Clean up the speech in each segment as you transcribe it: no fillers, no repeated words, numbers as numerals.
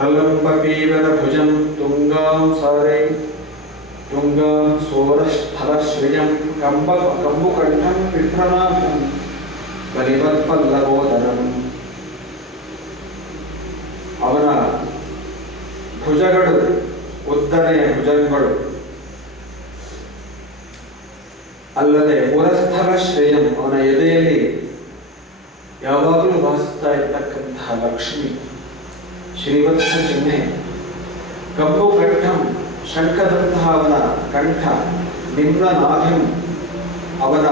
ಪ್ರಲಂಬಪೀವರ ಭುಜಂ ತುಂಗಾಂ ಸಾರೈ ತುಂಗಾಂ ಸೋರಸ್ಥಲಶ್ರಿಯಂ ಕಂಬುಕಂಠಂ ವಿಪ್ರನಾಥಂ ಬಲಿವತ್ಪಲ್ಲವೋದರಂ. ಅವನ ಭುಜಗಳು ಉದ್ದನೆಯ ಭುಜಗಳು ಅಲ್ಲದೆ ಉರಸ್ಥಲ ಶ್ರೇಯಂ, ಅವನ ಎದೆಯಲ್ಲಿ ಯಾವಾಗಲೂ ವಾಸಿಸ್ತಾ ಇರ್ತಕ್ಕಂತಹ ಲಕ್ಷ್ಮಿ ಶ್ರೀವತ್ಸ ಚಿಹ್ನೆ. ಕಬ್ಬು ಕಂಠಂ, ಶಂಖದಂತಹ ಅವನ ಕಂಠ. ನಿಮ್ನ ನಾಭಿಂ, ಅವನ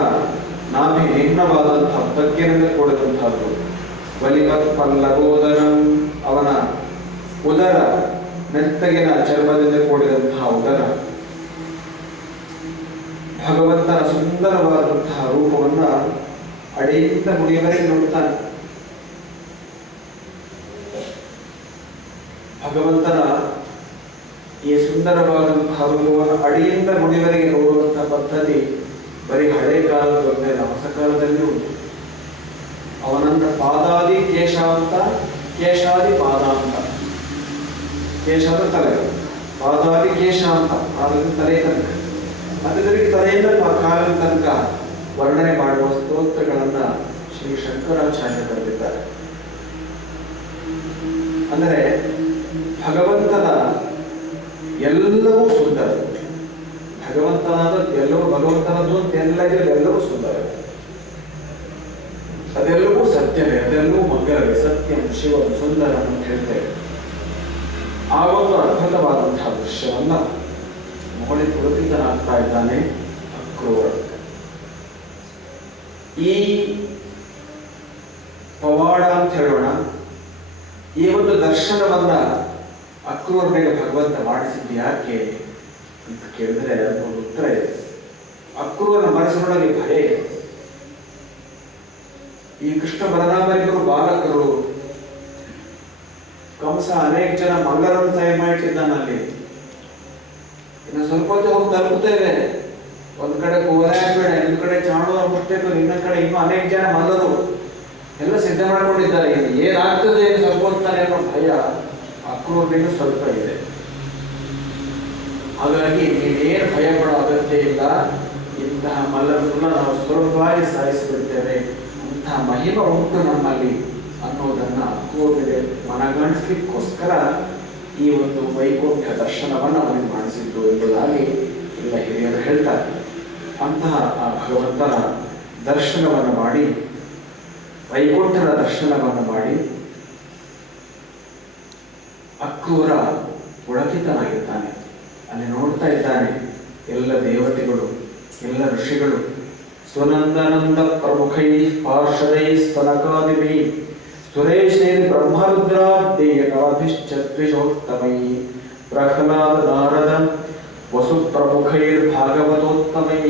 ನಾಭಿ ನಿಮ್ನವಾದಂತಹ ತಗ್ಗಿನಿಂದ ಕೂಡಿದಂತಹದ್ದು. ಬಲಿವತ್ ಪಲ್ಲಗೋದರಂ, ಅವನ ಉದರ ನೆತ್ತಗಿನ ಚರ್ಮದಿಂದ ಕೂಡಿದಂತಹ ಉದರ. ಭಗವಂತನ ಸುಂದರವಾದಂತಹ ರೂಪವನ್ನ ಅಡಿಯಿಂದ ಮುಡಿಯವರೆಗೆ ನೋಡ್ತಾನೆ. ಭಗವಂತನ ಈ ಸುಂದರವಾದಂತಹ ರೂಪವನ್ನು ಅಡಿಯಿಂದ ಮುಡಿಯವರೆಗೆ ನೋಡುವಂತಹ ಪದ್ಧತಿ ಬರೀ ಹಳೆ ಕಾಲದ ಒಂದೇ, ಹೊಸ ಕಾಲದಲ್ಲಿ ಉಂಟು. ಅವನನ್ನ ಪಾದಾದಿ ಕೇಶಾಂತ, ಕೇಶಾದಿ ಪಾದಾಂತ. ಕೇಶ ಅಂದ್ರೆ ತಲೆ, ಪಾದಾದಿ ಕೇಶಾಂತ, ಪಾದದಿಂದ ತಲೆ ತನಕ. ಅದರಿಂದ ತಲೆಯಿಂದ ಕಾಲಿನ ತನಕ ವರ್ಣನೆ ಮಾಡುವ ಸ್ತೋತ್ರಗಳನ್ನ ಶ್ರೀ ಶಂಕರಾಚಾರ್ಯ ಬರೆದಿದ್ದಾರೆ. ಅಂದರೆ ಭಗವಂತನ ಎಲ್ಲವೂ ಸುಂದರ. ಭಗವಂತನಾದ ಎಲ್ಲವೂ, ಭಗವಂತನದ್ದು ಅಂತ ಎಲ್ಲವೂ ಸುಂದರ. ಅದೆಲ್ಲವೂ ಸತ್ಯವೇ, ಅದೆಲ್ಲವೂ ಮಂಗಲವೇ. ಸತ್ಯಂ ಶಿವಂ ಸುಂದರಂ ಅಂತ ಹೇಳ್ತೇವೆ. ಆ ಒಂದು ಅದ್ಭುತವಾದಂತಹ ದೃಶ್ಯವನ್ನ ನೋಡಿ ಪುಳಕಿತನಾಗ್ತಾ ಇದ್ದಾನೆ ಅಕ್ರೂರ. ಈ ಪವಾಡ ಅಂತ ಹೇಳೋಣ, ಈ ಒಂದು ದರ್ಶನವನ್ನ ಅಕ್ರೂರನಿಗೆ ಭಗವಂತ ಮಾಡಿಸಿದ್ದು ಯಾಕೆ ಅಂತ ಕೇಳಿದ್ರೆ ಒಂದು ಉತ್ತರ ಇದೆ. ಅಕ್ರೂರನ ಮನಸ್ಸಿನೊಳಗೆ ಭಯ ಇದೆ. ಈ ಕೃಷ್ಣ ಬಲರಾಮರಿಬ್ಬರು ಬಾಲಕರು. ಕಂಸ ಅನೇಕ ಜನ ಮಲ್ಲರನ್ನು ತಯಾರು ಮಾಡಿಟ್ಟಿದ್ದಾನಲ್ಲಿ. ಇನ್ನು ಸ್ವಲ್ಪ ಹೊತ್ತು ಹೋಗಿ ತಲುಪುತ್ತೇವೆ. ಒಂದ್ ಕಡೆ ಕೋಲಾಬೇಡ, ಇನ್ನೊಂದು ಕಡೆ ಚಾಣೂರ ಮುಟ್ಟೇಬೇಕು, ಇನ್ನೊಂದ್ ಕಡೆ ಇನ್ನೂ ಅನೇಕ ಜನ ಮಲ್ಲರು ಎಲ್ಲ ಸಿದ್ಧ ಮಾಡ್ಕೊಂಡಿದ್ದಾರೆ. ಏನಾಗ್ತದೆ ಸ್ವಲ್ಪ ಹೊತ್ತಾನೆ ಅನ್ನೋ ಭಯ ಅಕ್ರೂರನಿಗೂ ಸ್ವಲ್ಪ ಇದೆ. ಹಾಗಾಗಿ ನೀವೇನು ಭಯ ಪಡೋ ಅಗತ್ಯ ಇಲ್ಲ. ಇಂತಹ ಮಲ್ಲರನ್ನ ನಾವು ಸುಲಭವಾಗಿ ಸಾಯಿಸಿಬಿಡ್ತೇವೆ. ಅಂತಹ ಮಹಿಮ ಉಂಟು ನಮ್ಮಲ್ಲಿ ಅನ್ನೋದನ್ನ ಅಕ್ರೂರನಿಗೆ ಮನಗಾಣಿಸ್ಲಿಕ್ಕೋಸ್ಕರ ಈ ಒಂದು ವೈಕುಂಠ ದರ್ಶನವನ್ನು ಅವನಿಗೆ ಮಾಡಿಸಿದ್ದು ಎಂಬುದಾಗಿ ಎಲ್ಲ ಹಿರಿಯರು ಹೇಳ್ತಾರೆ. ಅಂತಹ ಆ ಭಗವಂತನ ದರ್ಶನವನ್ನು ಮಾಡಿ, ವೈಕುಂಠದ ದರ್ಶನವನ್ನು ಮಾಡಿ ಅಕ್ರೂರ ಪುಳಕಿತನಾಗಿದ್ದಾನೆ. ಅಲ್ಲಿ ನೋಡ್ತಾ ಇದ್ದಾನೆ ಎಲ್ಲ ದೇವತೆಗಳು, ಎಲ್ಲ ಋಷಿಗಳು. ಸ್ವನಂದನಂದ ಪ್ರಮುಖೈ ಪಾರ್ಷದೈ ಸ್ತನಕಾದಿಭಿ ಸುರೇಶೈ ಬ್ರಹ್ಮರುದ್ರಾದ್ದೇಯಕಾಭಿಶ್ಚತ್ರಿಶೋತ್ತಮೈ ಪ್ರಹ್ಲಾದ ನಾರದ ವಸು ಪ್ರಮುಖೈರ್ ಭಾಗವತೋತ್ತಮೈ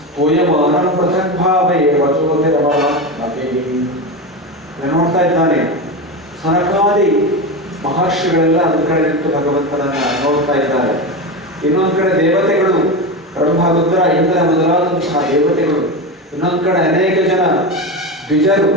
ಸ್ತೂಯಮಾನಂ ಪೃಥಕ್ ಭಾವೇ ವಚೋತಿರಮಣಾತ್ಮಕೈ. ನೋಡ್ತಾ ಇದ್ದಾನೆ ಸನಕಾದಿ ಮಹರ್ಷಿಗಳೆಲ್ಲ ಒಂದು ಕಡೆ ನಿಂತು ಭಗವಂತನನ್ನ ನೋಡ್ತಾ ಇದ್ದಾರೆ. ಇನ್ನೊಂದು ಕಡೆ ದೇವತೆಗಳು, ಬ್ರಹ್ಮ ರುದ್ರ ಇಂದ್ರ ಮೊದಲಾದಂತಹ ದೇವತೆಗಳು. ಇನ್ನೊಂದು ಕಡೆ ಅನೇಕ ಜನ ದ್ವಿಜರು.